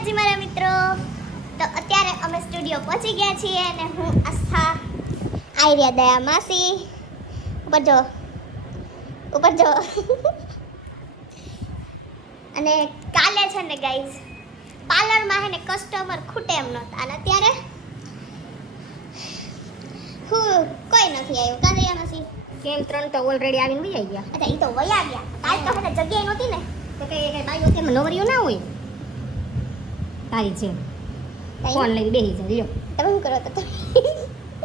માતાજી મારા મિત્રો. તો અત્યારે અમે સ્ટુડિયો પહોંચી ગયા છીએ અને હું આસ્થા આયર્યા દયા માસી ઉપર જો અને કાલે છે ને ગાઈઝ પાર્લરમાં હે ને કસ્ટમર ખૂટે એમ નહોતા અને અત્યારે કોઈ નથી આવ્યું. કાંદરિયા માસી કેમ 3 તો ઓલરેડી આવીને વહી ગયા. અચ્છા એ તો વયા ગયા. કાલ તો મને જગ્યાએ નહોતી ને તો કે બાઈઓ કેમ નવરિયો ના હોય તારી છે ફોન લઈને બેસી જાય લ્યો. તમે શું કરો તો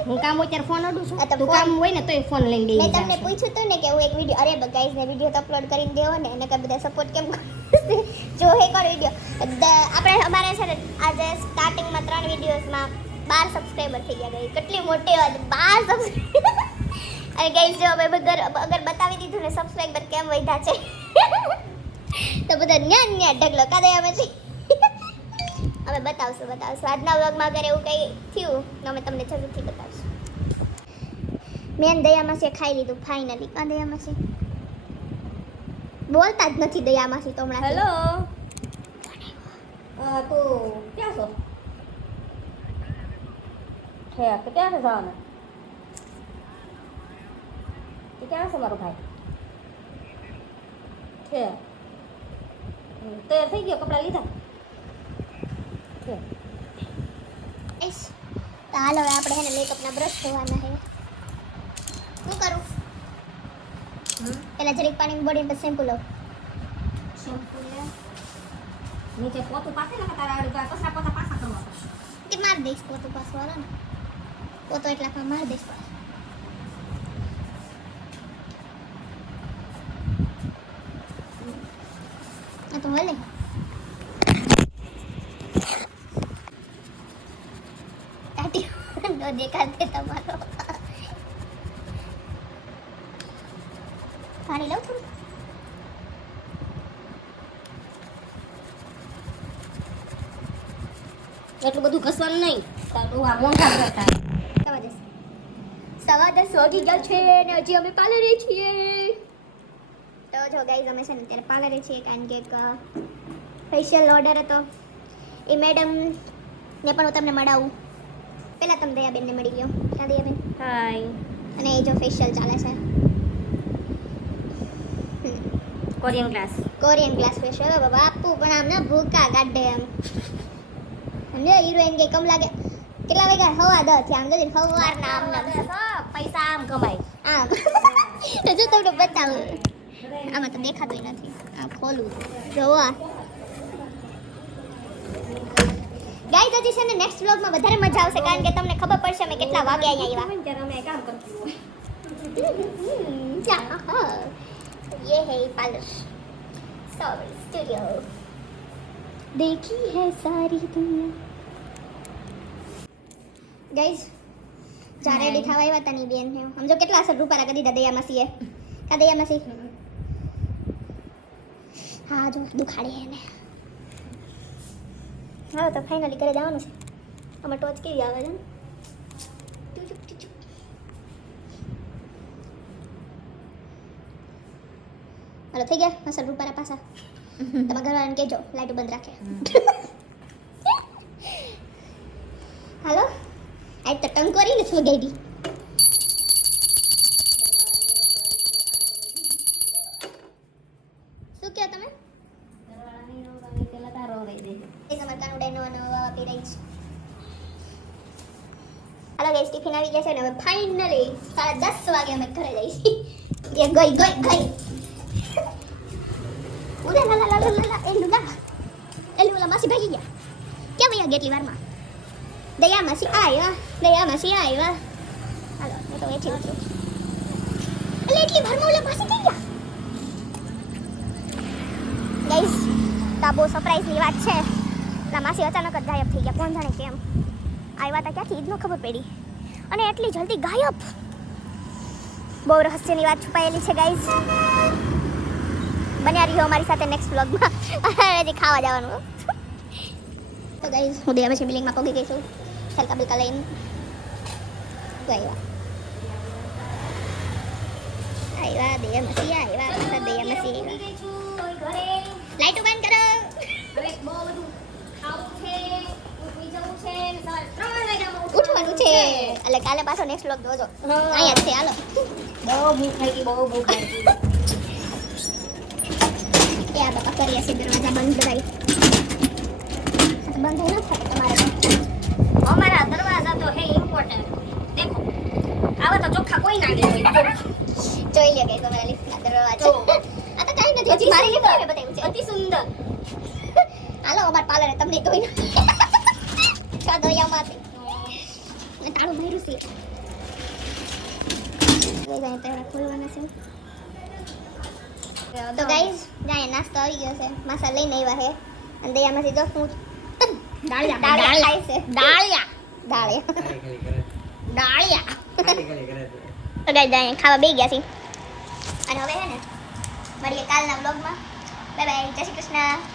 હું કામ હોય ત્યારે ફોન અડું છું. આ તો તું ફોન- કામ હોય ને તોય ફોન લઈને મેં બેસી તમને જાય. પૂછ્યું હતું ને કે હું એક વિડીયો અરે ગાઈઝ ને વિડીયો તો અપલોડ કરીને દેવો ને એને કે બધા સપોર્ટ કેમ જો હે કોણ વિડીયો આપણે અમારે છે ને આજે સ્ટાર્ટિંગમાં 3 વિડીયોઝમાં 12 સબસ્ક્રાઇબર થઈ ગયા ગઈ. કેટલી મોટી વાત 12 સબસ્ક્રાઇબર. અને ગાઈઝ જો હવે અગર બતાવી દીધું ને સબસ્ક્રાઇબર કેમ વધ્યા છે તો બધા ન્યા ઢગલો કાદે આવે છે. હવે બતાવશું આજના વ્લોગમાં અગર એવું કંઈ થયું તો અમે તમને જરૂરથી બતાવશું. મેન દયા માસી ખાઈ લીધું ફાઇનલી. કા દયા માસી બોલતા જ નથી દયા માસી તો હમણાં. હેલો તું ક્યાં છો? હે તો ક્યાં છે જવાના? તું ક્યાં છે મારો ભાઈ? છે તૈયાર થઈ ગયો? કપડાં લીધા? છે ગાઈસ તો હાલ હવે આપણે હેને મેકઅપના બ્રશ ધોવાના છે. શું કરું પહેલા જરીક પાણી બોડીને પછી શેમ્પુ લઉં. શેમ્પુ લે નીચે પોતું પાસે ને તારા આડું કસા પોતા પાસા કરવા પડશે. કે માર દઈશ પોતો પાછો વાળો ને પોતો એટલામાં માર દઈશ પાછો. આ તો હલે તાટી નો દેખાતે તમારો. પાણી લઉં થોડું. એટલું બધું ઘસવાનું નહીં. તારું આ મોંઘા કરતા. સવા 10 વાગી ગયા છે ને હજી અમે પાર્લરે છીએ. તો જો ગાઈઝ અમે છે ને અત્યારે પાર્લરે છીએ કારણ કે એક ફેશિયલ ઓર્ડર હતો એ મેડમ ને પણ હું તમને મળાવું. પહેલાં તમે દયાબેનને મળી ગયો. ક્યાં દયાબેન? હાય અને એ જો ફેશિયલ ચાલે છે Korean class. Korean class facial. બાપુ પણ આમ ને ભૂકા કાઢે એમ સમજો. હિરોઈન કે કમ લાગે. કેટલા વાગ્યા? હવા 10 થયા. આમ જલ્દી સવારના આમ પૈસા આમ કમાય. આમ તો જો તમને બતાવું. આમાં તો દેખાતું નથી. આ ખોલું જોવો. ગાઈઝ હજી છે ને નેક્સ્ટ વ્લોગમાં વધારે મજા આવશે કારણ કે તમને ખબર પડશે અમે કેટલા વાગે અહીંયા આવ્યા. ત્યારે અમે કામ કરતું હોય. ये है पार्लर स्टूडियो. देखी है सारी दुनिया. गाइस जा रेडी થવા આવ્યા હતા ની બેન હે સમજો કેટલા અસર રૂપારા કરી દીધા દયા માસીએ. કા દયા માસી? હા જો દુખાડે હે ને. હા તો ફાઇનલી ઘરે જવાનું છે. અમાર ટોચ કેવી આવે છે? હાલો થઈ ગયા મસલ રૂપારા પાછા. તમારા ઘરવાળાને કહેજો લાઈટ બંધ રાખે. હાલો આજ તો ટંકોરી ને છોગાડી. શું કહો તમે? એ તમારા કાનુડાનો નવા પહેરાઈ છે. હાલો ગાઈસ ટિફિન આવી ગયા છે ને હવે ફાઇનલી 10:30 વાગે અમે ઘરે જઈશું. એ ગઈ ઉલા લા લા લા એ લુલા માસી ભાગી ગયા. ક્યાં વયા ગયા એટલી વારમાં? દયા માસી આવ્યા. હાલો હું તો વેઠી ઉતરું. એટલે એટલી વારમાં ઓલા માસી થઈ ગયા. ગાઈસ તો બહુ સરપ્રાઈઝની વાત છે. ઓલા માસી અચાનક જ ગાયબ થઈ ગયા. કોણ જાણે કેમ આવ્યા હતા ક્યાંથી ઈદનો ખબર પડી અને એટલી જલ્દી ગાયબ. બહુ રહસ્યની વાત છુપાયેલી છે ગાઈસ. બન્યા રહ્યો અમારી સાથે નેક્સ્ટ વ્લોગમાં. હજી ખાવા જવાનું. તો ગાઈસ હું દયા પછી બિલ્ડિંગમાં પહોંચી ગઈ છું. છલકા બિલકા લઈને આવ્યા દયા મસી આવ્યા. લાઈટો બંધ કરો. હવે બહુ બધું ખાવું એટલે કાલે પાછો નેક્સ્ટ વ્લોગ જોજો હા. અહીંયા જ છે હાલો બહુ ભૂખ લાગી બહુ ભૂખ લાગી એ આ બાપા કરીએ છે દરવાજા બંધ કરાવી બંધ થઈ ન થાય તમારે અમારા દરવાજા તો હે ઇમ્પોર્ટન્ટ દેખો આવા તો ચોખ્ખા કોઈ ના દે જોઈ લ્યો કે તમારા લિફ્ટના દરવાજા જો. આ તો કાંઈ નથી હજી મારી લિફ્ટ મેં બતાવ્યું છે અતિ સુંદર હાલો અમાર પાર્લરે તમને ધોઈ નાખી દરિયામાંથી મેં તાળું માર્યું છે લઈ જાય તો એના ખોલવાના છે તો ગાઈઝ જાય નાસ્તો આવી ગયો છે માસા લઈને આવ્યા છે અને દયામાંથી જો હું ડાળિયા ડાળિયા ખાય છે ડાળિયા ડાળિયા ડાળિયા તો ગાઈઝ જાય ખાવા બેસી ગયા છે અને હવે હે ને મળીએ કાલના વ્લોગમાં બાય બાય જય શ્રી કૃષ્ણ